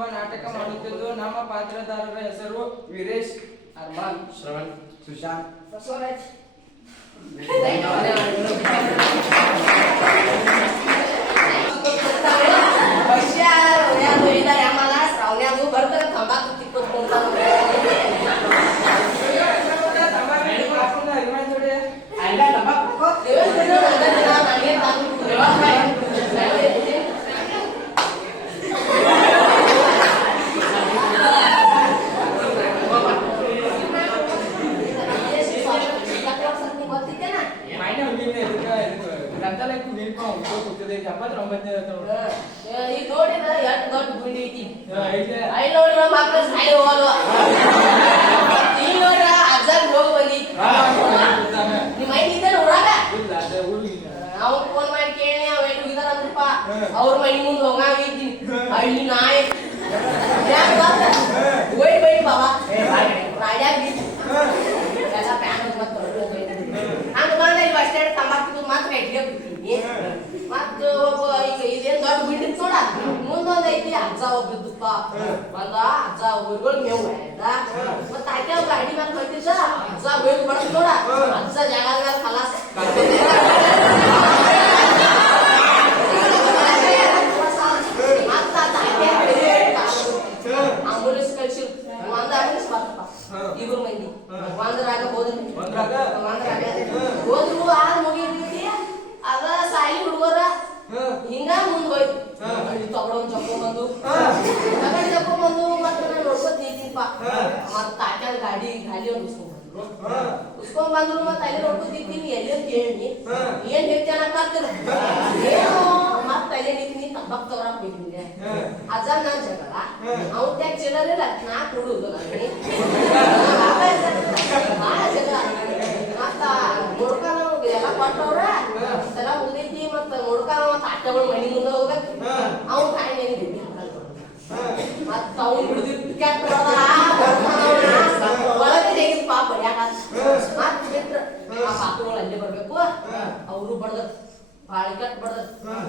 ಎಂಬ ನಾಟಕ ಮಾಡುತ್ತಿದ್ದು ನಮ್ಮ ಪಾತ್ರಧಾರರ ಹೆಸರು ವೀರೇಶ್, ಅರ್ಮಾನ್, ಶ್ರವಣ್, ಸುಶಾಂತ್, ಬಸವರಾಜ್. ಈಗ ನೋಡಿದ್ರ ಎಷ್ಟು ದೊಡ್ಡ ಗುಂಡಿ ಐತಿ. ಅಲ್ಲಿ ನೋಡ್ರ ಮಕ್ಕಳು ಸಾಯಿ ಹೋಗಲ್ವ, ಇಲ್ಲಿ ನೋಡ್ರ ಅಜ್ಜಾಗ ಹೋಗಿ ಬಂದಿ. ನಿಮ್ಮ ಮೈ ಇದ್ದಾನ ಊರಾಗ? ಅವ್ನು ಫೋನ್ ಮಾಡಿ ಕೇಳಿ ಅವ್ ಎಲ್ಲಿ ಹೋಗಿದಾರ ಅಂದ್ರಪ್ಪ. ಅವ್ರ ಮೈ ಮುಂದೆ ಹೋಗಿದ್ದೀನಿ ಹಳ್ಳಿ ನಾಯಿ ಓಯ್ ಬೈ ಬಾಬಾ ರಾಡ್ಯಾಗ ಎಲ್ಲ ಪ್ಯಾನ್ ಹಂಗ ಬಂದ ಇಲ್ಲಿ ಬಸ್ ಸ್ಟ್ಯಾಂಡ್ ತಂಬಾಕಿದ್ದು ಮಾತ್ರ ಎಡ್ಗೆ ಬಿಡ್ತೀನಿ. ಮತ್ತ ಈಗ ಇದೇನ್ ದೊಡ್ಡ ಬಿಲ್ಡಿಂಗ್ ನೋಡ ಮುಂದೊಂದ್ ಐತಿ ಅಜ್ಜ ಒಬ್ಬಿದ್ದಪ್ಪ ಬಂದ ಅಜ್ಜ ಊರುಗಳು ಮೇವು ಮತ್ತ ಆಕೆ ಗಾಡಿ ಮೇಲೆ ಬಂದಿದ್ದ ಅಜ್ಜ ಬೇಗ ಬಡದ್ ನೋಡ ಅಜ್ಜ ಜಾಗ ಮೇಲೆ ಕಲಾಸ ಆಂಬುಲೆನ್ಸ್ ಕಳ್ಸಿ ಒಂದ್ ಆಂಬುಲೆನ್ಸ್ ಬರ್ತಪ್ಪ ಇಬ್ರು ಮಂದಿ ಒಂದ್ರಾಗ ಹೋದ್ರಿ ಹೋದ್ರು ಆದ ಮುಗಿದೈತಿ ಅದ ಸಾಯಿ ಹುಡುಗರ ಹಿಂಗ ಮುಂದ್ ಹೋಯ್ತು ತಗೊಂಡ್ ಜಪ್ಕೊಂಡ್ಬಂದು ಮತ್ತ ನಾನು ನೋಡ್ಕೊತ ನಿಂತೀನಪ್ಪ. ಮತ್ತ ತಾಟ್ಯಾಗ ಗಾಡಿ ಒಂದು ಉಸ್ಕೊಂಡ್ ಬಂದ್ರು ಮತ್ತ ಅಲ್ಲಿ ನೋಡ್ಕೊತ ನಿಂತೀನಿ ಎಲ್ಲಿ ಅಂತ ಹೇಳಿ ಏನ್ ಹೇಳ್ತಿ ಅನ್ನಕ್ಕಾಗ್ತಿಲ್ಲ ಏನು ಮತ್ತ ಅಲ್ಲೇ ನಿಂತೀನಿ ತಂಬಾಕ್ ತಗೊಳಕ್ ಹೋಗಿದ್ದೆ ಅಜ್ಜ ನಾನ್ ಜಗಳ ಅವ್ನ ಟ್ಯಾಗ ಚಿಲ್ಲರಿಲ್ಲ ನಾ ಕೊಡುದು ಬಾಳ ಜಗಳ ಮತ್ತ ನೋಡ್ಕೊಂಡ್ ಎಲ್ಲ ಕೊಟ್ಟವ್ರ ಎಲ್ಲ ಮುಗ್ದೈತಿ ಮತ್ತ ನೋಡ್ಕೊಂಡ್ ಮತ್ತ ಆಟಗಳು ಮನಿ ಮುಂದೆ ಹೋಗ್ಬೇಕು ಅವ್ನ ಕಾಯಿ ನೆನಿದೈತಿ ಮತ್ತ ಅವ್ನು ಹಿಡಿದು ಕೆಟ್ಟ ಒಳಗೆ ತೆಗಿದ್ ಪಾಪ ಬಡ್ಯಾಕ ಮತ್ ಬಿಟ್ರ ಆ ಪಾತ್ರಗಳು ಅಲ್ಲೇ ಬರ್ಬೇಕು ಅವರು ಬಡ್ದ ಬಾಳ ಕೆಟ್ಟ ಬಡ್ದ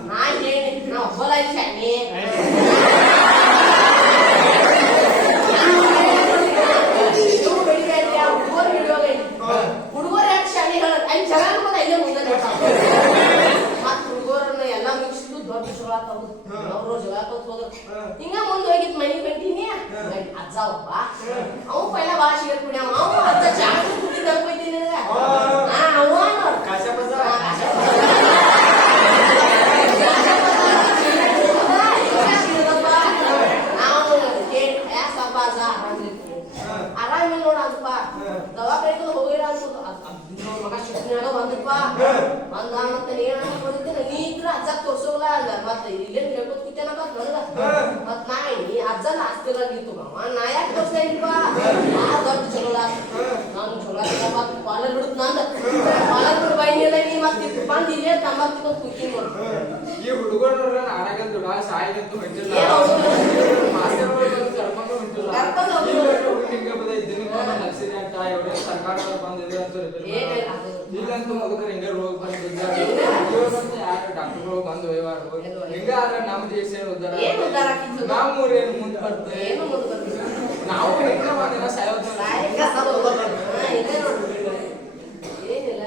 ನಾ ಹೇಳಿ ನಾ ಒಬ್ಬಲ ಶಾಣಿ ಹುಡುಗರು ಯಾಕೆ ಶಾಣಿಗಳು ಅಲ್ಲಿ ಜಗ ಅಲ್ಲೇ ಮುಂದೆ ಮತ್ ಹುಡುಗರನ್ನ ಎಲ್ಲಾ ಮುಗಿಸಿದ್ದು ದೊಡ್ಡ ಜಗಳ ಅವ್ರು ಜಗಳ ಹೋದ್ರು ಹಿಂಗ ಮುಂದ್ ಹೋಗಿದ್ ಮನಿ ಬಂದೀನಿ ಅಜ್ಜ ಒಬ್ಬ ಅವ್ ಪೈಲ ಬಾಳ ಸಿಗರ್ ಕುಡಿಯ ಅವ ಅಜ್ಜ ಜಾಗ ಕುಡಿದ ಅನ್ಕೊಯ್ತೀನಿ ಆರಾಮಿಲ್ಲ ನೋಡ ಅಂತಪ್ಪ ದವಾಖಾನೆ ಹೋಗಿರ ಅನ್ಸುತ್ತ ಮಗ ಶಿಕ್ಷಣ ಬಂದಪ್ಪ ಬಂದ ಮತ್ತೆ ನೀ ಇದ್ರ ಅಜ್ಜ ತೋರ್ಸೋಲ್ಲ ಅಂದ ಮತ್ತ ಇಲ್ಲೇನ್ ಹೇಳ್ಕೊತ ಕೂತೇನಕ ನನಗ ಮತ್ ನಾ ಅಜ್ಜನ ಆಸ್ತಿಲ್ಲ ನಿಂತು ನಾ ಯಾಕೆ ತೋರ್ಸ್ತಾ ಇಲ್ಪ ಆ ದೊಡ್ಡ ಜಗಳ ನಾನು ಜಗಳ ಮತ್ ಕಾಲರ್ ಬಿಡುತ್ತ ನಂದ ಕಾಲರ್ ಬಿಡು ಬೈನಿಲ್ಲ ನೀ ಮತ್ ಬಂದ್ ಇಲ್ಲೇ ತಂಬಾಕ್ ಕೂತೀನಿ ನೋಡು ಈ ಹುಡುಗರು ನಾಡಗಂದು ಸಾಯಿಗಂತೂ ಹೊಂಟಿಲ್ಲ ಮಾಸ್ತರ್ ಕರ್ಕೊಂಡು ಹೊಂಟಿಲ್ಲ ಸರ್ಕಾರ ಬಂದಿದೆ ಅಂತ ಇಲ್ಲಂತೂ ಮುದುಕರು ಹಿಂಗ ರೋಗ ಬಂದಿದ್ದಾರೆ ಯಾರು ಡಾಕ್ಟರ್ಗಳು ಬಂದು ಹೋಯ್ವಾರು ಹಿಂಗ ಆದ್ರೆ ನಮ್ಮ ದೇಶ ಉದ್ದಾರ ನಮ್ಮ ಊರೇನು ಮುಂದೆ ಬರ್ತದೆ ನಾವು ಹಿಂಗ ಬಂದಿಲ್ಲ ಏನಿಲ್ಲ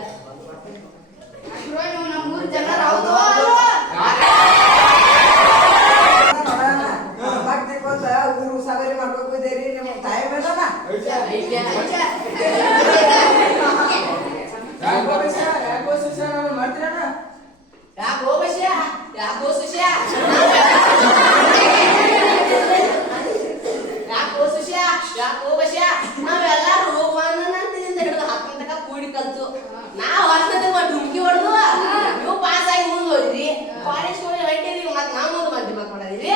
ನಮ್ಮೂರ್ ಜನರ ಹೌದು ಊರು ಸವಾರಿ ಮಾಡ್ಬೇಕು ಇದೇರಿ ನಿಮ್ಮ ತಾಯಿ ಬೇಡಲ್ಲ ಮಾಡ್ತೀರ ಯಾಕೋ ಬಸ್ಯ ಯಾಕೋ ಸುಷ್ಯ ಯಾಕೋ ಸುಷ್ಯ ಯಾಕೋ ಬಸ್ಯ ನಾವೆಲ್ಲಾರು ಹೋಗುವಂತಿಂದ ಹಿಡಿದು ಹತ್ತನ ತನಕ ಕೂಡಿ ಕಲ್ತು ನಾವ್ ಹೊರತದ ಡುಮ್ಕಿ ಹೊಡೆದು ನೀವು ಪಾಸ್ ಆಗಿ ಮುಂದೆ ಹೋದ್ರಿ ಕಾಲೇಜ್ ಹೋಗಿ ಹೊಂಟಿರಿ ಮತ್ ನಾವ್ ಮುಂದೆ ಬಂದಿ ಮತ್ ಮಾಡಿದ್ರಿ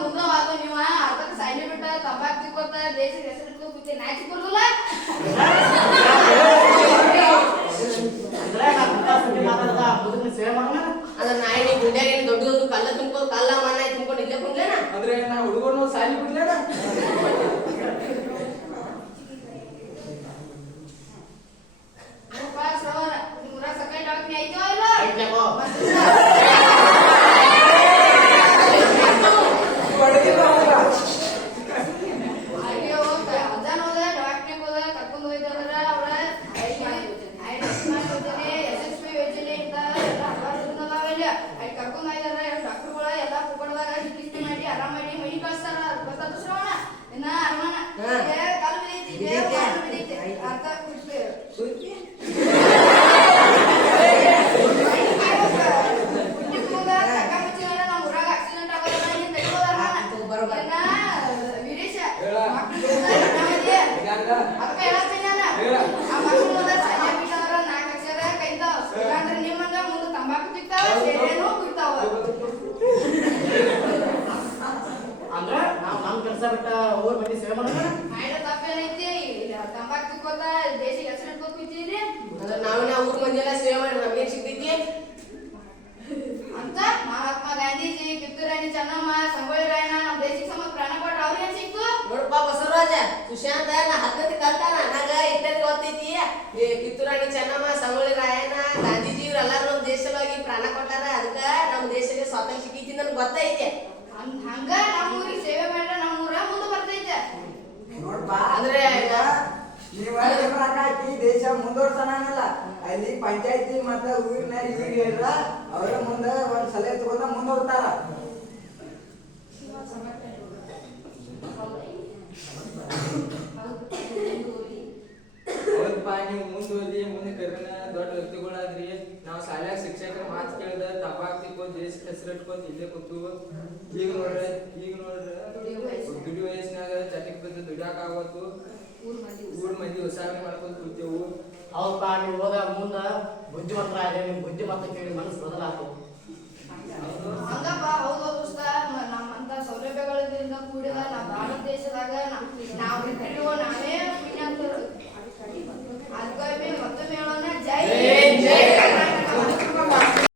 ಮುಂದೆ ಹೋದ ನೀವ ಅರ್ಧಕ್ಕೆ ಸೈನ್ ಬಿಟ್ಟ ತಂಬಾಕ್ ಇಲ್ಲ ಅದಕ್ಕೆ ಹೇಳ್ತೀನಿ ನಾನು ಹೇಳ. ಆ ಮಕ್ಕಳು ಸಂಜೆ ಬಿಟ್ಟವ್ರ 4 ಅಕ್ಷರ ಕೈತಾವ ಇಲ್ಲಾಂದ್ರೆ ನಿಮ್ಮಂಗ ಮುಂದೆ ತಂಬಾಕು ತಿಕ್ತಾವ ಸೇರೇನು ಕುಯ್ತಾವ ಅಂದ್ರೆ ನಾವು ನಮ್ಮ ಕೆಲಸ ಬಿಟ್ಟ ಊರ್ ಮಂದಿ ಸೇವೆ ಮಾಡೋಣ ಮಾಡಿದ ತಪ್ಪೇನೈತಿ ತಂಬಾಕು ತಿಕ್ಕೋತ ದೇಶಿಗೆ ಹೆಸರು ಇಟ್ಕೋ ಕುಯ್ತೀರಿ ಅಂದ್ರೆ ನಾವಿನ ಊರ್ ಮಂದಿ ಎಲ್ಲ ಸೇವೆ ಮಾಡಿ ನಮ್ಗೇನ್ ಸಿಗ್ತೈತಿ ಅಂತ ಮಹಾತ್ಮ ಗಾಂಧೀಜಿ ಕಿತ್ತೂರು ರಾಣಿ ಚೆನ್ನಮ್ಮ ಸಂಗೊಳ್ಳಿ ರಾಯಣ್ಣ ನಮ್ಮ ದೇಶಕ್ಕೆ ಸಮ ಪ್ರಾಣ ಕೊಟ್ಟ ಅವ್ರಿಗೆ ಸಿಕ್ತು ನೋಡಪ್ಪ ಬಸವರಾಜ ಸುಶಾಂತ ನಾ 10ನೇ ಕಲ್ತಾನ ನಂಗ ಇಟ್ಟಲ್ಲಿ ಗೊತ್ತೈತಿ ಕಿತ್ತೂರು ರಾಣಿ ಚೆನ್ನಮ್ಮ ಸಂಗೊಳ್ಳಿ ರಾಯಣ್ಣ ಗಾಂಧೀಜಿ ಇವರೆಲ್ಲಾರು ನಮ್ಮ ದೇಶದೊಳಗೆ ಪ್ರಾಣ ಕೊಟ್ಟಾರ ಅದಕ್ಕ ನಮ್ಮ ದೇಶಕ್ಕೆ ಸ್ವಾತಂತ್ರ್ಯ ಸಿಕ್ಕೈತಿ ನನ್ಗೆ ಗೊತ್ತೈತಿ ಹಂಗ ನಮ್ಮೂರಿಗೆ ಸೇವೆ ಮಾಡಿದ್ರೆ ನಮ್ಮೂರ ಮುಂದೆ ಬರ್ತೈತೆ ನೋಡ್ಪ ಅಂದ್ರೆ ನೀವ ಹಾಕಿ ದೇಶ ಮುಂದುವರ್ಸೋಣಲ್ಲ ಅಲ್ಲಿ ಪಂಚಾಯತಿ ಮತ್ತೆ ಊರಿನ ಇವ್ರಿಗೆ ಹೇಳ್ರ ಅವರ ಮುಂದೆ ಒಂದ್ ಸಲಹೆ ತಗೊಂಡ ಮುಂದುವರ್ತಾರ ಹೌದಪ್ಪ ನೀವು ಮುಂದೆ ಓದಿ ಮುಂದೆ ಕರ್ನ ದೊಡ್ಡ ವ್ಯಕ್ತಿಗಳಾದ್ರಿ ನಾವು ಶಾಲ್ಯಾಗ ಶಿಕ್ಷಕರ ಮಾತು ಕೇಳ್ದ ತಂಬಾಕು ತಿಕ್ಕೋದ್ ದೇಶಕ್ಕೆ ಹೆಸರು ಇಟ್ಕೊಂತ ಇಲ್ಲೇ ಕೂತು ಈಗ ನೋಡ್ರಿ ದುಡಿ ವಯಸ್ಸಿನಾಗ ಚಟಕ್ ಬಿದ್ದು ದುಡಿಯಾಕ ಆಗೋತು ಊರ್ ಮಂದಿ ಉಸಾಬರಿ ಮಾಡ್ಕೊಂತ ಕೂತೇವು ಹೌದಪ್ಪ ನೀವು ಹೋದ ಮುಂದ ಬುದ್ಧಿವಂತರ ನಿಮ್ ಬುದ್ಧಿಮತ್ತ ಕೇಳಿ ಮನಸ್ಸು ಬದಲಾತು